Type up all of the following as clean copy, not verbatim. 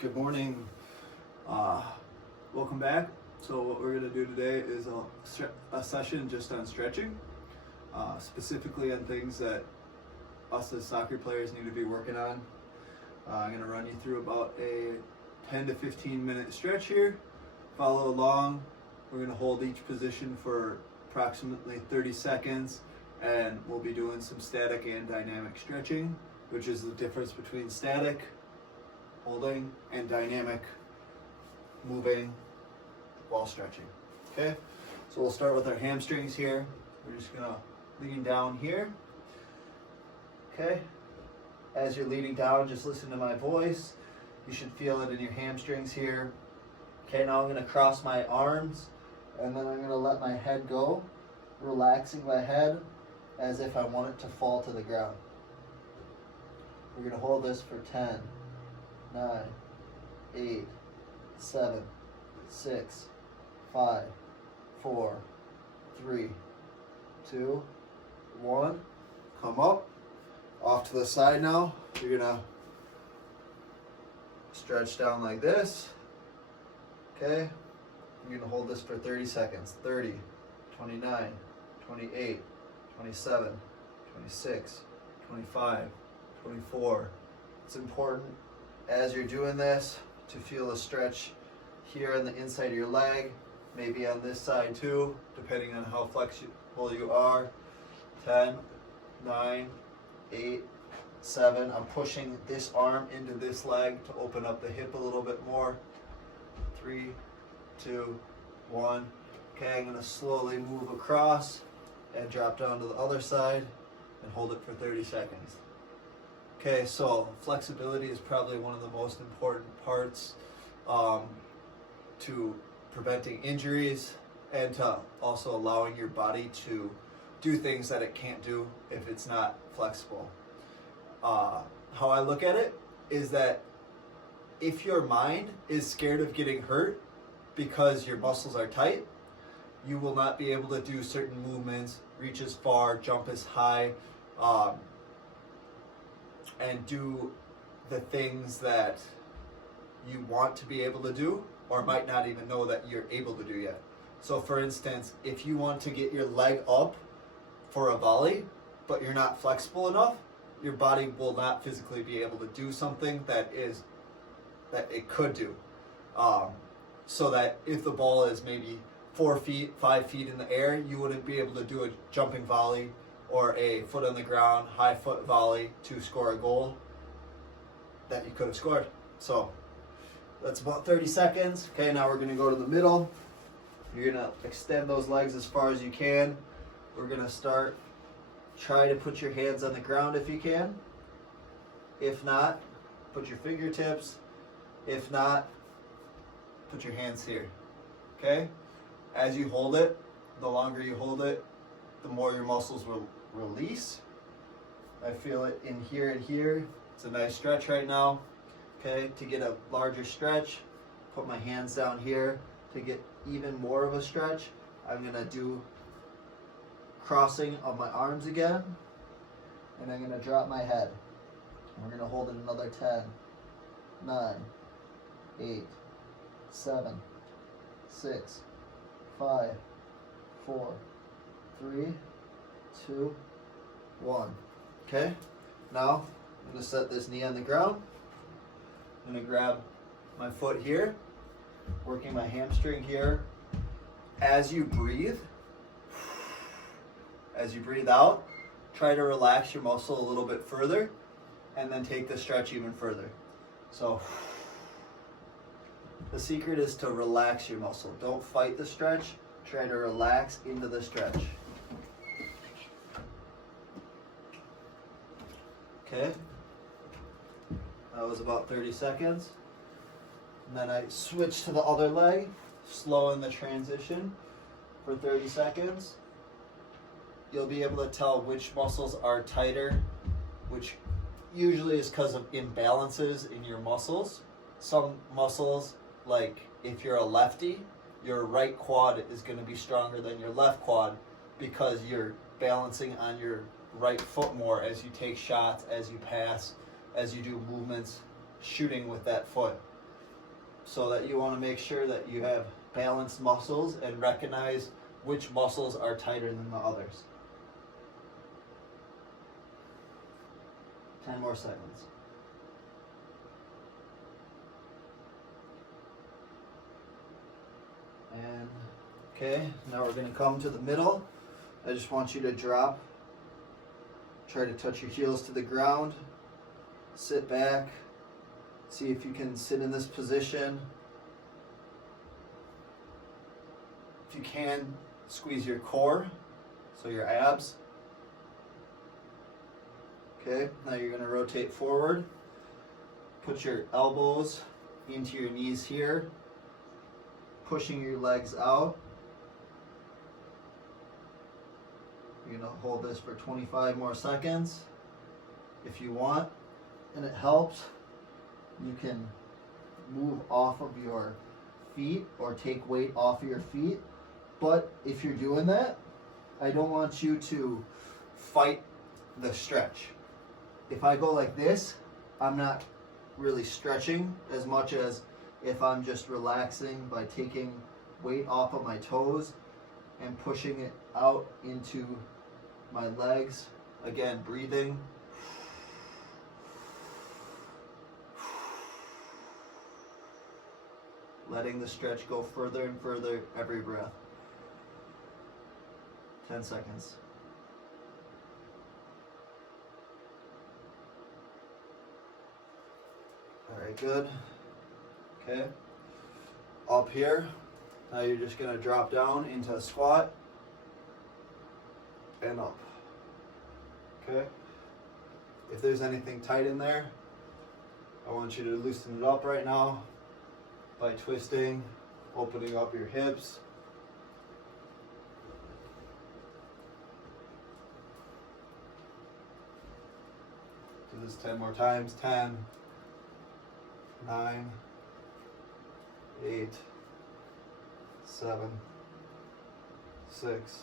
Good morning. Welcome back. So what we're going to do today is a session just on stretching, specifically on things that us as soccer players need to be working on. I'm going to run you through about a 10 to 15 minute stretch here. Follow along. We're going to hold each position for approximately 30 seconds, and we'll be doing some static and dynamic stretching, which is the difference between static, holding, and dynamic, moving while stretching. Okay, so we'll start with our hamstrings here. We're just gonna lean down here. Okay, as you're leaning down, just listen to my voice. You should feel it in your hamstrings here. Okay, now I'm gonna cross my arms, and then I'm gonna let my head go, relaxing my head as if I want it to fall to the ground. We're gonna hold this for 10, 9, 8, 7, 6, 5, 4, 3, 2, 1. Come up, off to the side now. You're gonna stretch down like this. Okay, you're gonna hold this for 30 seconds. 30, 29, 28, 27, 26, 25, 24. It's important as you're doing this to feel a stretch here on the inside of your leg, maybe on this side too, depending on how flexible you are. 10, 9, 8, 7. I'm pushing this arm into this leg to open up the hip a little bit more. 3, 2, 1. Okay, I'm gonna slowly move across and drop down to the other side and hold it for 30 seconds. Okay, so flexibility is probably one of the most important parts to preventing injuries and to also allowing your body to do things that it can't do if it's not flexible. How I look at it is that if your mind is scared of getting hurt because your muscles are tight, you will not be able to do certain movements, reach as far, jump as high, and do the things that you want to be able to do or might not even know that you're able to do yet. So for instance, if you want to get your leg up for a volley, but you're not flexible enough, your body will not physically be able to do something that it could do. So that if the ball is maybe 4 feet, 5 feet in the air, you wouldn't be able to do a jumping volley or a foot on the ground, high foot volley to score a goal that you could have scored. So that's about 30 seconds. Okay, now we're gonna go to the middle. You're gonna extend those legs as far as you can. We're gonna try to put your hands on the ground if you can. If not, put your fingertips. If not, put your hands here. Okay? As you hold it, the longer you hold it, the more your muscles will release. I feel it in here and here. It's a nice stretch right now. Okay, to get a larger stretch, put my hands down here. To get even more of a stretch, I'm gonna do crossing of my arms again, and I'm gonna drop my head. We're gonna hold it another 10, 9, 8, 7, 6, 5, 4, 3, 2, 1. Okay, now I'm gonna set this knee on the ground. I'm gonna grab my foot here, working my hamstring here. As you breathe out, try to relax your muscle a little bit further, and then take the stretch even further. So the secret is to relax your muscle. Don't fight the stretch. Try to relax into the stretch. Okay, that was about 30 seconds. And then I switch to the other leg, slow in the transition for 30 seconds. You'll be able to tell which muscles are tighter, which usually is because of imbalances in your muscles. Some muscles, like if you're a lefty, your right quad is going to be stronger than your left quad because you're balancing on your right foot more as you take shots, as you pass, as you do movements, shooting with that foot. so that you want to make sure that you have balanced muscles and recognize which muscles are tighter than the others. 10 more seconds. And okay, now we're going to come to the middle. I just want you to drop. Try to touch your heels to the ground. Sit back. See if you can sit in this position. If you can, squeeze your core, so your abs. Okay, now you're going to rotate forward. Put your elbows into your knees here, pushing your legs out. You're going to hold this for 25 more seconds if you want, and it helps. You can move off of your feet or take weight off of your feet, but if you're doing that, I don't want you to fight the stretch. If I go like this, I'm not really stretching as much as if I'm just relaxing by taking weight off of my toes and pushing it out into my legs. Again, breathing. Letting the stretch go further and further every breath. 10 seconds. All right, good. Okay. Up here. Now you're just going to drop down into a squat and up. Okay. If there's anything tight in there, I want you to loosen it up right now by twisting, opening up your hips. Do this 10 more times. 10, 9, 8, 7, 6,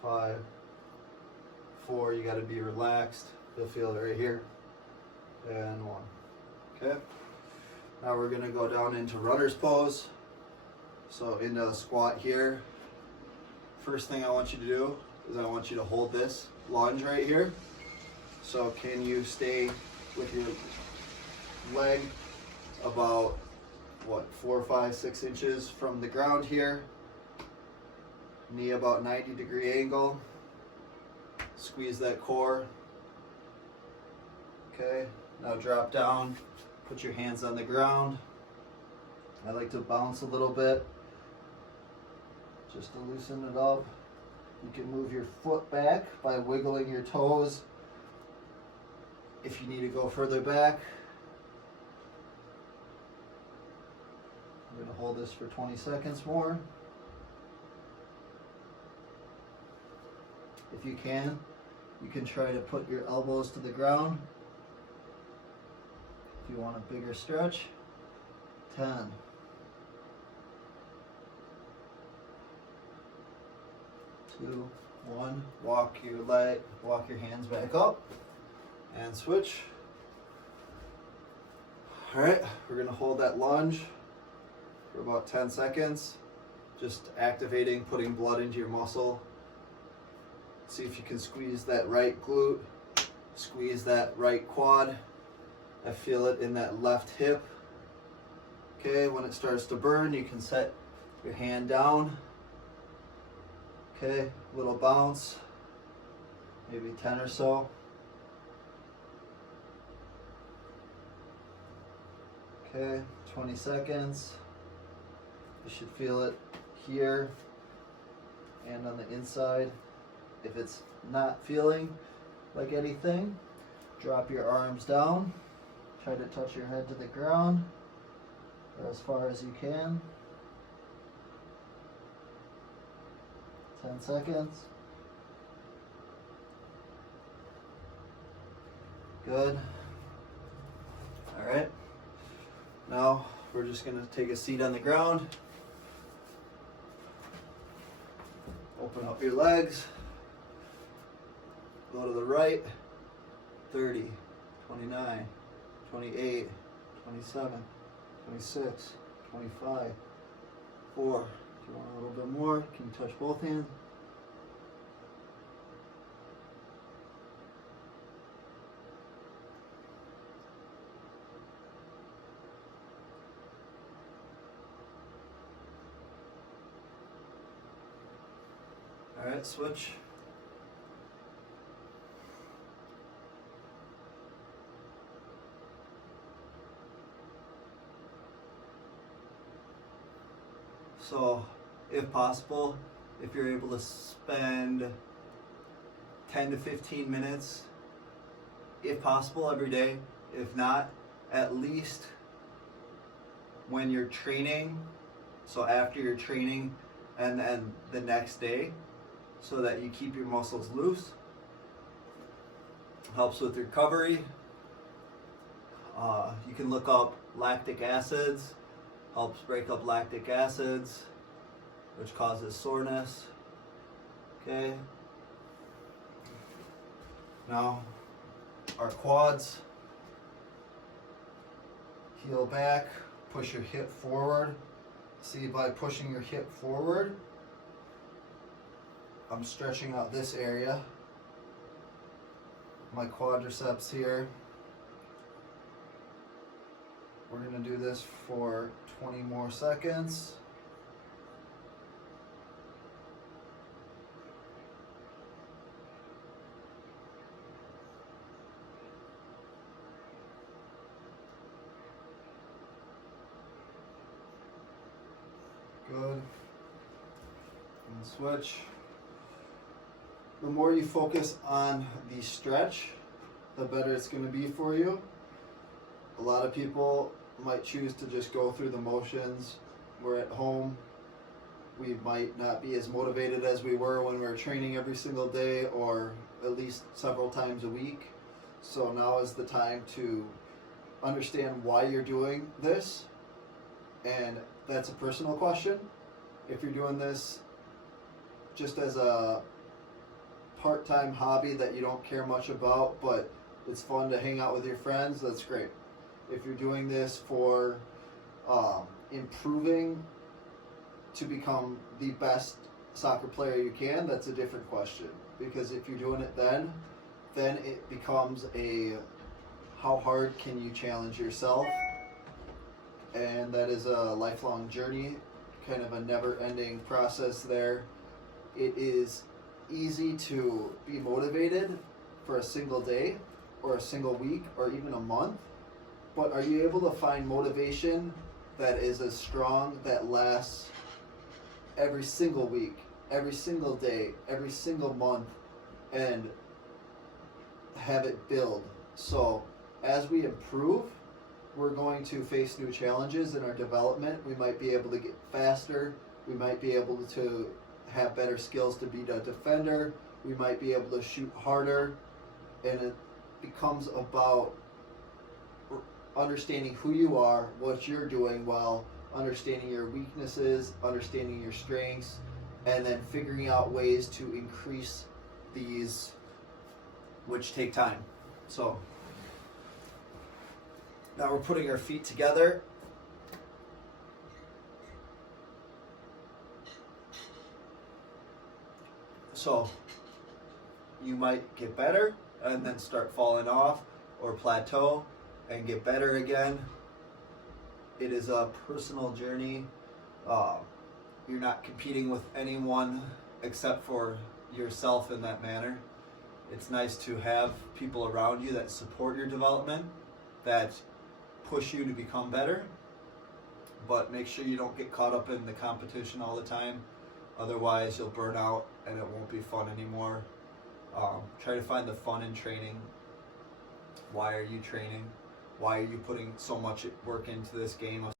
5, 4. You got to be relaxed. You'll feel it right here. And 1. Okay. Now we're going to go down into runner's pose. So into a squat here. First thing I want you to do is I want you to hold this lunge right here. So can you stay with your leg about 4, 5, 6 inches from the ground here. Knee about 90-degree angle. Squeeze that core. Okay, now drop down. Put your hands on the ground. I like to bounce a little bit just to loosen it up. You can move your foot back by wiggling your toes if you need to go further back. I'm going to hold this for 20 seconds more. If you can try to put your elbows to the ground. If you want a bigger stretch. 10. 2, 1. Walk your hands back up and switch. All right, we're gonna hold that lunge for about 10 seconds, just activating, putting blood into your muscle. See if you can squeeze that right glute, squeeze that right quad. I feel it in that left hip. Okay, when it starts to burn, you can set your hand down. Okay, little bounce, maybe 10 or so. Okay, 20 seconds. You should feel it here and on the inside. If it's not feeling like anything, drop your arms down. Try to touch your head to the ground as far as you can. 10 seconds. Good. All right. Now we're just going to take a seat on the ground. Open up your legs. Go to the right. 30, 29, 28, 27, 26, 25, 4. If you want a little bit more, can you touch both hands? All right, switch. So, if possible, if you're able to spend 10 to 15 minutes, if possible, every day. If not, at least when you're training, so after your training and then the next day, so that you keep your muscles loose. Helps with recovery. You can look up lactic acids. Helps break up lactic acids, which causes soreness. Okay. Now, our quads. Heel back, push your hip forward. See, by pushing your hip forward, I'm stretching out this area. My quadriceps here. We're going to do this for 20 more seconds. Good. And switch. The more you focus on the stretch, the better it's going to be for you. A lot of people might choose to just go through the motions. We're at home. We might not be as motivated as we were when we were training every single day or at least several times a week. So now is the time to understand why you're doing this. And that's a personal question. If you're doing this just as a part-time hobby that you don't care much about, but it's fun to hang out with your friends, that's great. If you're doing this for improving to become the best soccer player you can, that's a different question. Because if you're doing it then it becomes a how hard can you challenge yourself? And that is a lifelong journey, kind of a never-ending process there. It is easy to be motivated for a single day or a single week or even a month, but are you able to find motivation that is as strong, that lasts every single week, every single day, every single month, and have it build? So as we improve, we're going to face new challenges in our development. We might be able to get faster. We might be able to have better skills to beat a defender. We might be able to shoot harder. And it becomes about understanding who you are, what you're doing well, understanding your weaknesses, understanding your strengths, and then figuring out ways to increase these, which take time. So now we're putting our feet together. So you might get better and then start falling off or plateau and get better again. It is a personal journey. You're not competing with anyone except for yourself in that manner. It's nice to have people around you that support your development, that push you to become better, but make sure you don't get caught up in the competition all the time. Otherwise you'll burn out and it won't be fun anymore. Try to find the fun in training. Why are you training? Why are you putting so much work into this game of